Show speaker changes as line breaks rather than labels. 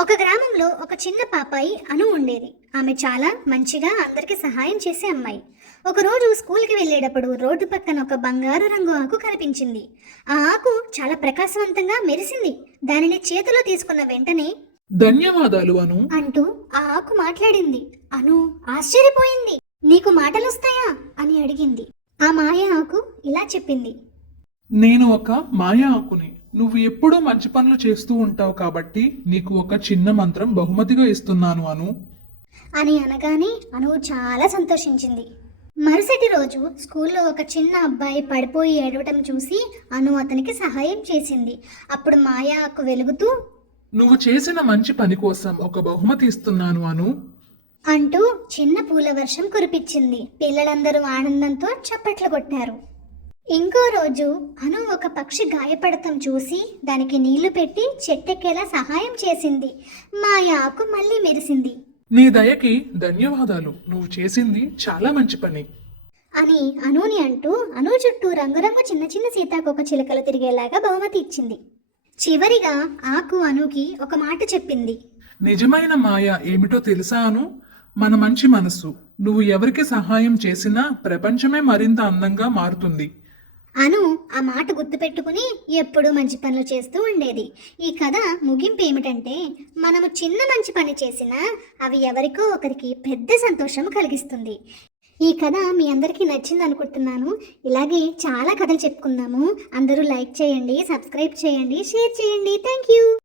ఒక గ్రామంలో ఒక చిన్న పాపాయి అను ఉండేది. ఆమె చాలా మంచిగా అందరికీ సహాయం చేసే అమ్మాయి. ఒకరోజు స్కూల్కి వెళ్ళేటప్పుడు రోడ్డు పక్కన ఒక బంగారు రంగు ఆకు కనిపించింది. ఆ ఆకు చాలా ప్రకాశవంతంగా మెరిసింది. దానిని చేతిలో తీసుకున్న వెంటనే
ధన్యవాదాలు అను.
అంటూ ఆ ఆకు మాట్లాడింది. అను ఆశ్చర్యపోయింది. నీకు మాటలొస్తాయా? అని అడిగింది. ఆ మాయ ఆకు ఇలా చెప్పింది.
నేను ఒక మాయా ఆకుని. నువ్వు ఎప్పుడూ మంచి పనులు చేస్తూ ఉంటావు కాబట్టి నీకు ఒక చిన్న మంత్రం బహుమతిగా ఇస్తున్నాను అను.
అని అనగానే అను చాలా సంతోషించింది. మరుసటి రోజు స్కూల్లో ఒక చిన్న అబ్బాయి పడిపోయి ఏడవటం చూసి అను అతనికి సహాయం చేసింది. అప్పుడు మాయా ఆకు వెలుగుతూ
నువ్వు చేసిన మంచి పని కోసం ఒక బహుమతి ఇస్తున్నాను అను.
అంటూ చిన్న పూల వర్షం కురిపించింది. పిల్లలందరూ ఆనందంతో చప్పట్లు కొట్టారు. ఇంకో రోజు అను ఒక పక్షి గాయపడటం చూసి దానికి నీళ్ళు పెట్టి చెట్టెక్కేలా సహాయం చేసింది. మాయా ఆకు మళ్ళీ మెరిసింది.
నీ దయకి ధన్యవాదాలు. నువ్వు చేసింది చాలా మంచి పని.
అని అనుని అంటూ అను చుట్టూ రంగురంగు చిన్న చిన్న సీతాకోక చిలుకలు తిరిగేలాగా బహుమతి ఇచ్చింది. చివరిగా ఆకు అనుకి ఒక మాట చెప్పింది.
నిజమైన మాయ ఏమిటో తెలుసా అను? మన మంచి మనస్సు. నువ్వు ఎవరికి సహాయం చేసినా ప్రపంచమే మరింత అందంగా మారుతుంది.
అను ఆ మాట గుర్తుపెట్టుకుని ఎప్పుడూ మంచి పనులు చేస్తూ ఉండేది. ఈ కథ ముగింపు ఏమిటంటే మనము చిన్న మంచి పని చేసినా అవి ఎవరికో ఒకరికి పెద్ద సంతోషం కలిగిస్తుంది. ఈ కథ మీ అందరికీ నచ్చింది అనుకుంటున్నాను. ఇలాగే చాలా కథలు చెప్పుకుందాము. అందరూ లైక్ చేయండి సబ్స్క్రైబ్ చేయండి షేర్ చేయండి. Thank you!